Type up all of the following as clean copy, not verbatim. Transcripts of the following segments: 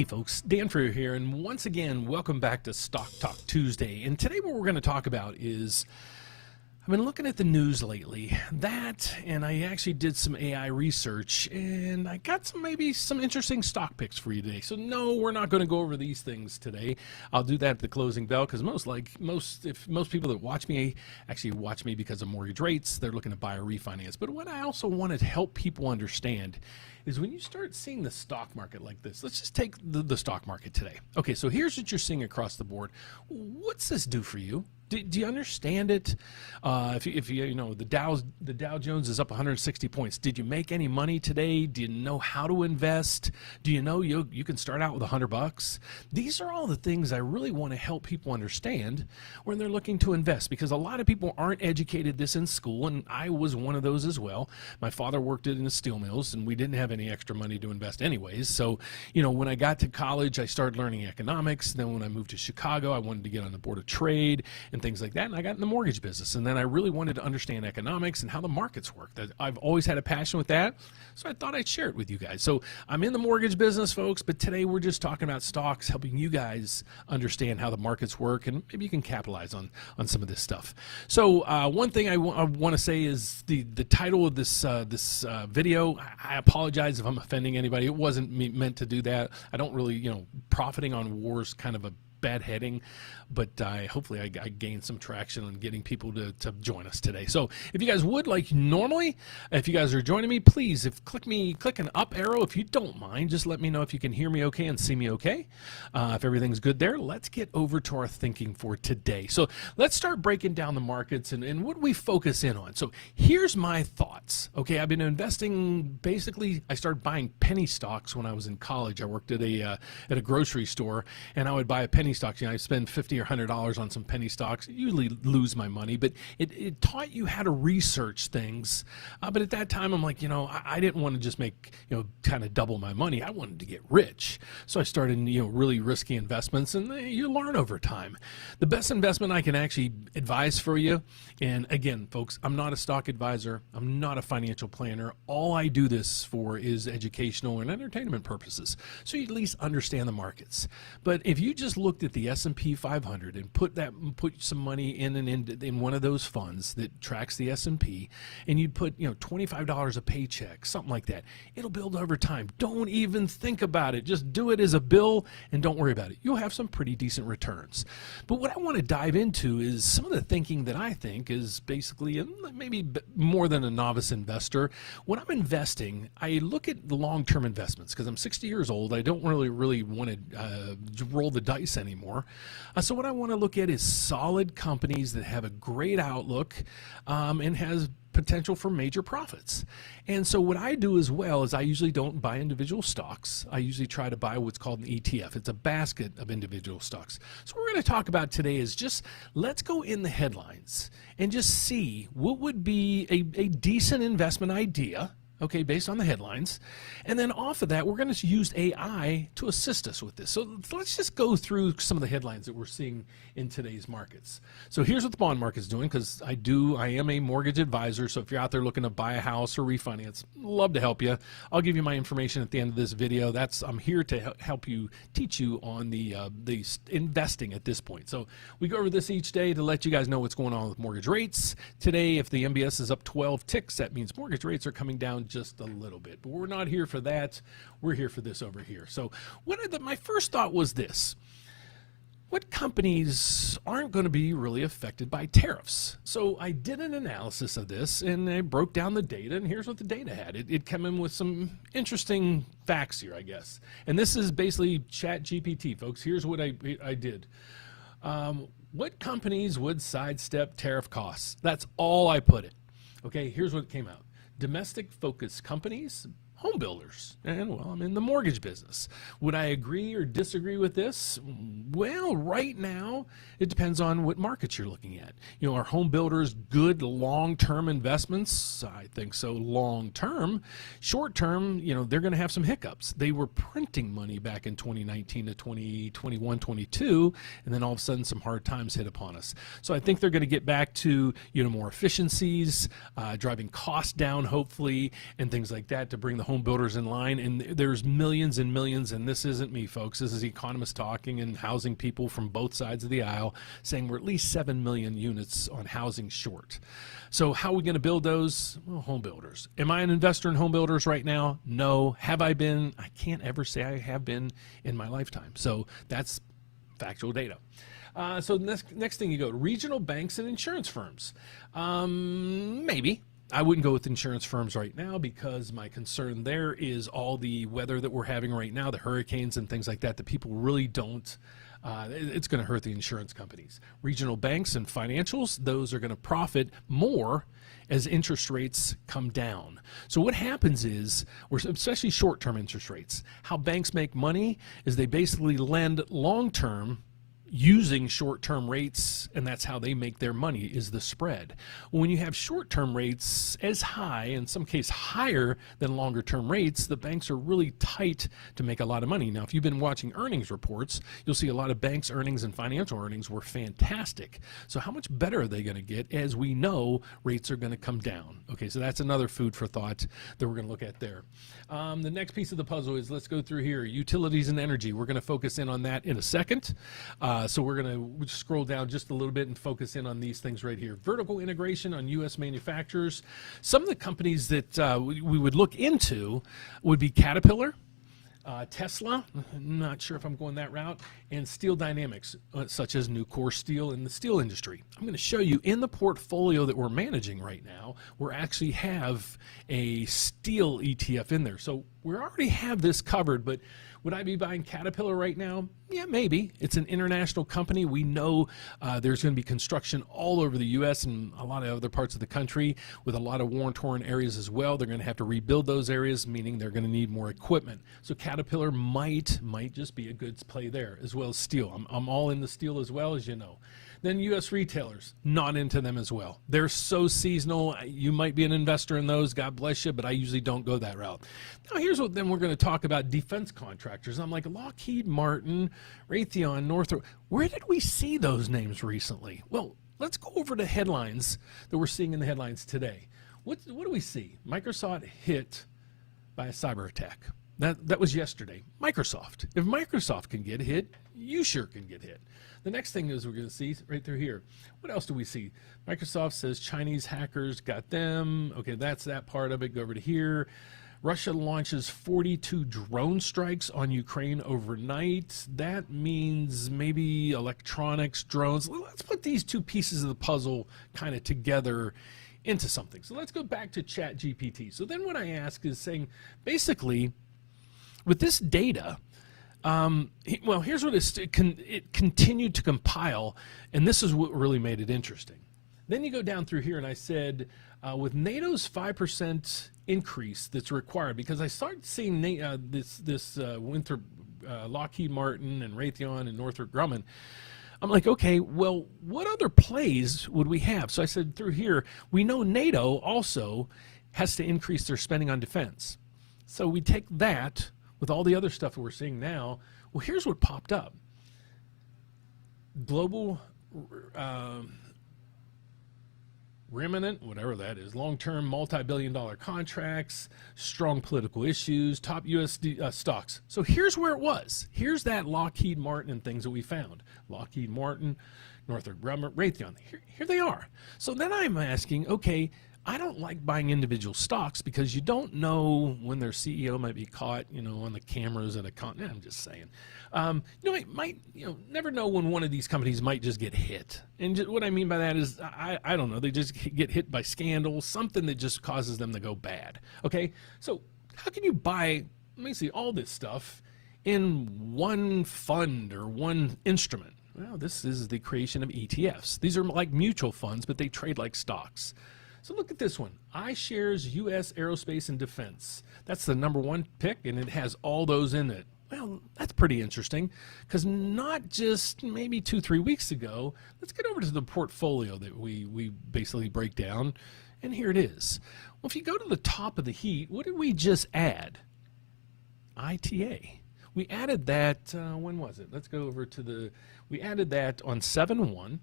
Hey folks, Dan Frio here, and once again, welcome back to Stock Talk Tuesday. And today what we're going to talk about is I've been looking at the news lately, and I actually did some AI research, and I got maybe some interesting stock picks for you today. So no, we're not going to go over these things today. I'll do that at the closing bell, because most people that watch me actually watch me because of mortgage rates. They're looking to buy or refinance. But what I also want to help people understand is when you start seeing the stock market like this. Let's just take the stock market today. Okay, so here's what you're seeing across the board. What's this do for you? Do you understand it? If you know the Dow Jones is up 160 points. Did you make any money today? Do you know how to invest? Do you know you can start out with $100? These are all the things I really want to help people understand when they're looking to invest, because a lot of people aren't educated this in school, and I was one of those as well. My father worked in the steel mills, and we didn't have any extra money to invest anyways. So, when I got to college, I started learning economics. Then when I moved to Chicago, I wanted to get on the board of trade and things like that, and I got in the mortgage business, and then I really wanted to understand economics and how the markets work. I've always had a passion with that, so I thought I'd share it with you guys. So I'm in the mortgage business, folks, but today we're just talking about stocks, helping you guys understand how the markets work, and maybe you can capitalize on some of this stuff. So one thing I want to say is the title of this video. I apologize if I'm offending anybody. It wasn't meant to do that. I don't really, profiting on wars kind of a bad heading, but hopefully I gained some traction on getting people to join us today. So if you guys would, like normally, if you guys are joining me, please click an up arrow if you don't mind. Just let me know if you can hear me okay and see me okay. If everything's good there, let's get over to our thinking for today. So let's start breaking down the markets and what we focus in on. So here's my thoughts. Okay, I've been investing. Basically, I started buying penny stocks when I was in college. I worked at a grocery store, and I would buy a penny stock. I spend $50 or $100 on some penny stocks. Usually lose my money, but it taught you how to research things. But at that time, I'm like, I didn't want to just make, kind of double my money. I wanted to get rich. So I started, really risky investments, and you learn over time. The best investment I can actually advise for you, and again, folks, I'm not a stock advisor. I'm not a financial planner. All I do this for is educational and entertainment purposes, so you at least understand the markets. But if you just looked at the S&P 500 and put some money in one of those funds that tracks the S&P, and you'd put $25 a paycheck, something like that, it'll build over time. Don't even think about it. Just do it as a bill and don't worry about it. You'll have some pretty decent returns. But what I want to dive into is some of the thinking that I think is basically maybe more than a novice investor. When I'm investing, I look at the long-term investments because I'm 60 years old. I don't really want to roll the dice anymore. So what I want to look at is solid companies that have a great outlook and has potential for major profits. And so what I do as well is I usually don't buy individual stocks. I usually try to buy what's called an ETF. It's a basket of individual stocks. So what we're going to talk about today is just let's go in the headlines and just see what would be a decent investment idea, okay, based on the headlines. And then off of that, we're going to use AI to assist us with this. So let's just go through some of the headlines that we're seeing in today's markets. So here's what the bond market's doing, because I am a mortgage advisor. So if you're out there looking to buy a house or refinance, love to help you. I'll give you my information at the end of this video. I'm here to help you, teach you on the investing at this point. So we go over this each day to let you guys know what's going on with mortgage rates. Today, if the MBS is up 12 ticks, that means mortgage rates are coming down just a little bit, but we're not here for that. We're here for this over here. So my first thought was this: what companies aren't going to be really affected by tariffs? So I did an analysis of this, and I broke down the data, and here's what the data had. It came in with some interesting facts here, I guess. And this is basically Chat GPT, folks. Here's what I did. What companies would sidestep tariff costs? That's all I put it. Okay, here's what came out. Domestic-focused companies, home builders, and well, I'm in the mortgage business. Would I agree or disagree with this? Well, right now, it depends on what markets you're looking at. Are home builders good long-term investments? I think so, long-term. Short-term, they're going to have some hiccups. They were printing money back in 2019 to 2021, 22, and then all of a sudden some hard times hit upon us. So I think they're going to get back to, more efficiencies, driving costs down, hopefully, and things like that to bring the home builders in line, and there's millions and millions, and this isn't me, folks. This is economists talking and housing people from both sides of the aisle saying we're at least 7 million units on housing short. So how are we going to build those? Well, home builders. Am I an investor in home builders right now? No. Have I been? I can't ever say I have been in my lifetime. So that's factual data. So next thing you go, regional banks and insurance firms. Maybe. I wouldn't go with insurance firms right now because my concern there is all the weather that we're having right now, the hurricanes and things like that, that people really don't, it's going to hurt the insurance companies. Regional banks and financials, those are going to profit more as interest rates come down. So what happens is, especially short-term interest rates, how banks make money is they basically lend long-term using short-term rates, and that's how they make their money, is the spread. When you have short-term rates as high, in some cases higher than longer-term rates, the banks are really tight to make a lot of money. Now, if you've been watching earnings reports, you'll see a lot of banks' earnings and financial earnings were fantastic. So how much better are they going to get as we know rates are going to come down? Okay, so that's another food for thought that we're going to look at there. The next piece of the puzzle is, let's go through here, utilities and energy. We're going to focus in on that in a second. So we're going to scroll down just a little bit and focus in on these things right here. Vertical integration on U.S. manufacturers. Some of the companies that we would look into would be Caterpillar, Tesla, I'm not sure if I'm going that route, and Steel Dynamics, such as Nucor Steel in the steel industry. I'm going to show you in the portfolio that we're managing right now, we actually have a steel ETF in there. So we already have this covered, but would I be buying Caterpillar right now? Yeah, maybe. It's an international company. We know there's going to be construction all over the U.S. and a lot of other parts of the country with a lot of war-torn areas as well. They're going to have to rebuild those areas, meaning they're going to need more equipment. So Caterpillar might just be a good play there, as well as steel. I'm all in the steel as well, as you know. Then U.S. retailers, not into them as well. They're so seasonal. You might be an investor in those. God bless you, but I usually don't go that route. Now, here's what then we're going to talk about defense contractors. I'm like, Lockheed Martin, Raytheon, Northrop. Where did we see those names recently? Well, let's go over the headlines that we're seeing in the headlines today. What do we see? Microsoft hit by a cyber attack. That was yesterday. Microsoft. If Microsoft can get hit, you sure can get hit. The next thing is we're going to see right through here. What else do we see? Microsoft says Chinese hackers got them. Okay, that's that part of it. Go over to here. Russia launches 42 drone strikes on Ukraine overnight. That means maybe electronics, drones. Let's put these two pieces of the puzzle kind of together into something. So let's go back to ChatGPT. So then what I ask is saying, basically, with this data, well, here's what it continued to compile, and this is what really made it interesting. Then you go down through here, and I said, with NATO's 5% increase that's required, because I started seeing this Winthrop, Lockheed Martin and Raytheon and Northrop Grumman. I'm like, okay, well, what other plays would we have? So I said through here, we know NATO also has to increase their spending on defense. So we take that with all the other stuff that we're seeing now. Well, here's what popped up. Global remnant, whatever that is, long-term multi-billion-dollar contracts, strong political issues, top U.S. stocks. So here's where it was. Here's that Lockheed Martin and things that we found. Lockheed Martin, Northrop Grumman, Raytheon. Here they are. So then I'm asking, okay, I don't like buying individual stocks because you don't know when their CEO might be caught, on the cameras at a I'm just saying. It might, never know when one of these companies might just get hit. And what I mean by that is, I don't know, they just get hit by scandals, something that just causes them to go bad. Okay, so how can you buy, let me see, all this stuff in one fund or one instrument? Well, this is the creation of ETFs. These are like mutual funds, but they trade like stocks. So look at this one, iShares U.S. Aerospace and Defense. That's the #1 pick, and it has all those in it. Well, that's pretty interesting, because not just maybe 2-3 weeks ago, let's get over to the portfolio that we basically break down, and here it is. Well, if you go to the top of the heat, what did we just add? ITA. We added that, when was it? Let's go over to we added that on 7/1.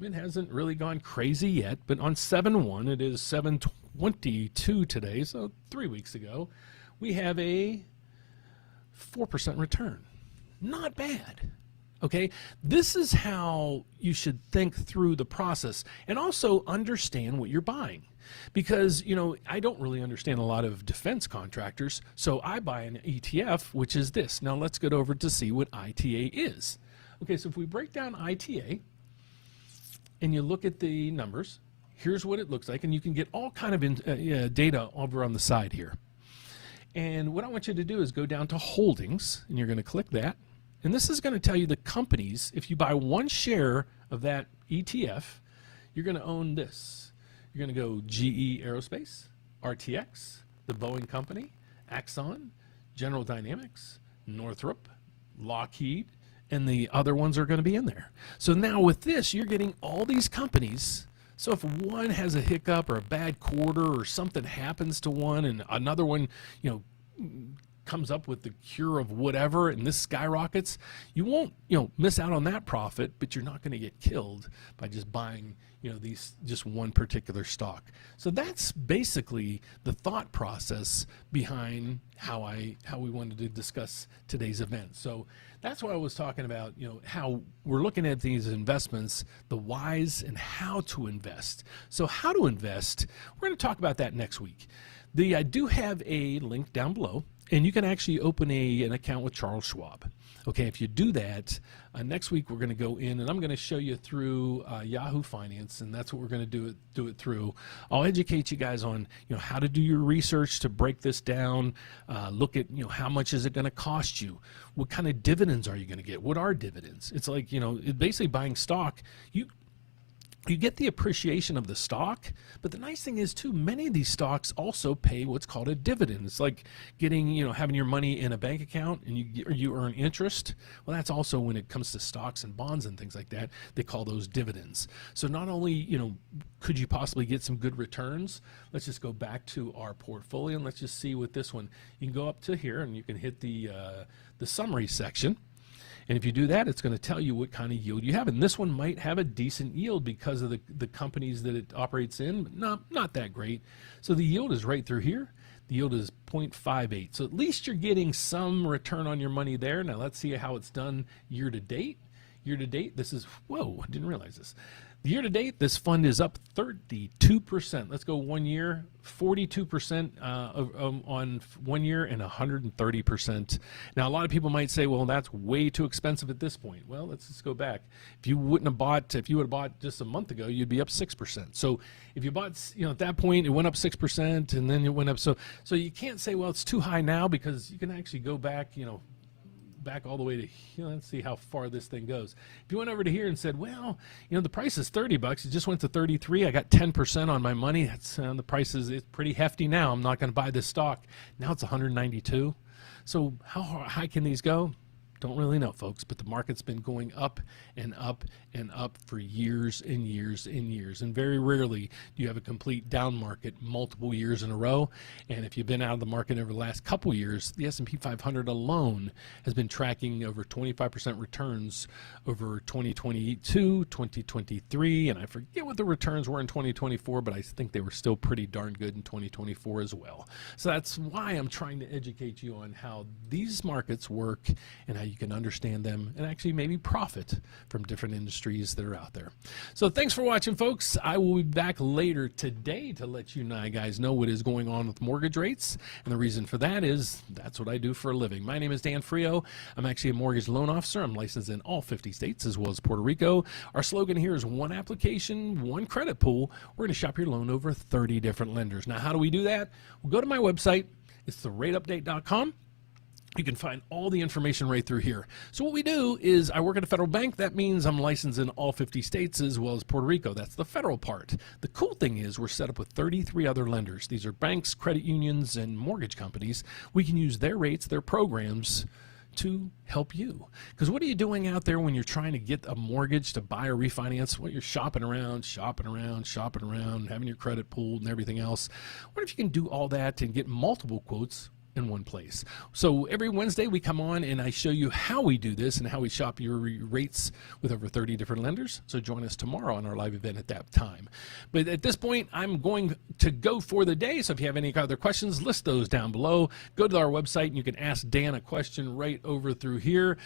It hasn't really gone crazy yet, but on 7/1, it is 7/20, 22 today, so 3 weeks ago, we have a 4% return. Not bad. Okay, this is how you should think through the process and also understand what you're buying. Because, you know, I don't really understand a lot of defense contractors, so I buy an ETF, which is this. Now let's get over to see what ITA is. Okay, so if we break down ITA and you look at the numbers, here's what it looks like, and you can get all kind of data over on the side here. And what I want you to do is go down to holdings, and you're going to click that. And this is going to tell you the companies. If you buy one share of that ETF, you're going to own this. You're going to go GE Aerospace, RTX, the Boeing Company, Axon, General Dynamics, Northrop, Lockheed, and the other ones are going to be in there. So now with this, you're getting all these companies. So if one has a hiccup or a bad quarter or something happens to one and another one, you know, comes up with the cure of whatever and this skyrockets, you won't, you know, miss out on that profit, but you're not going to get killed by just buying, you know, these just one particular stock. So that's basically the thought process behind how we wanted to discuss today's event. So that's what I was talking about, you know, how we're looking at these investments, the whys and how to invest. So how to invest, we're going to talk about that next week. I do have a link down below, and you can actually open an account with Charles Schwab. Okay, if you do that, next week we're going to go in and I'm going to show you through Yahoo Finance, and that's what we're going to do it through. I'll educate you guys on, you know, how to do your research to break this down, look at, you know, how much is it going to cost you? What kind of dividends are you going to get? What are dividends? It's like, you know, basically buying stock, you get the appreciation of the stock, but the nice thing is too, many of these stocks also pay what's called a dividend. It's like getting, you know, having your money in a bank account and you earn interest. Well, that's also when it comes to stocks and bonds and things like that, they call those dividends. So not only, you know, could you possibly get some good returns, let's just go back to our portfolio and let's just see with this one. You can go up to here and you can hit the summary section. And if you do that, it's going to tell you what kind of yield you have. And this one might have a decent yield because of the companies that it operates in, but not that great. So the yield is right through here. The yield is 0.58. So at least you're getting some return on your money there. Now let's see how it's done year to date. Year to date, this is, whoa, I didn't realize this. Year to date, this fund is up 32%. Let's go 1 year, 42% on 1 year and 130%. Now, a lot of people might say, well, that's way too expensive at this point. Well, let's just go back. If you would have bought just a month ago, you'd be up 6%. So if you bought, you know, at that point, it went up 6% and then it went up. So you can't say, well, it's too high now, because you can actually go back, you know, back all the way to, you know, let's see how far this thing goes. If you went over to here and said, well, you know, the price is $30, it just went to 33, I got 10% on my money, that's the price is, it's pretty hefty now, I'm not going to buy this stock. Now it's 192. So how high can these go? Don't really know, folks, but the market's been going up and up and up for years and years and years. And very rarely do you have a complete down market multiple years in a row. And if you've been out of the market over the last couple years, the S&P 500 alone has been tracking over 25% returns over 2022, 2023, and I forget what the returns were in 2024, but I think they were still pretty darn good in 2024 as well. So that's why I'm trying to educate you on how these markets work and how you can understand them and actually maybe profit from different industries that are out there. So thanks for watching, folks. I will be back later today to let you guys know what is going on with mortgage rates. And the reason for that is that's what I do for a living. My name is Dan Frio. I'm actually a mortgage loan officer. I'm licensed in all 50 states as well as Puerto Rico. Our slogan here is one application, one credit pool. We're going to shop your loan over 30 different lenders. Now, how do we do that? Well, go to my website. It's therateupdate.com. You can find all the information right through here. So what we do is I work at a federal bank. That means I'm licensed in all 50 states as well as Puerto Rico. That's the federal part. The cool thing is we're set up with 33 other lenders. These are banks, credit unions, and mortgage companies. We can use their rates, their programs to help you. Because what are you doing out there when you're trying to get a mortgage to buy or refinance? Well, you're shopping around, having your credit pulled and everything else. What if you can do all that and get multiple quotes in one place. So every Wednesday we come on and I show you how we do this and how we shop your rates with over 30 different lenders. So join us tomorrow on our live event at that time. But at this point, I'm going to go for the day. So if you have any other questions, list those down below. Go to our website and you can ask Dan a question right over through here.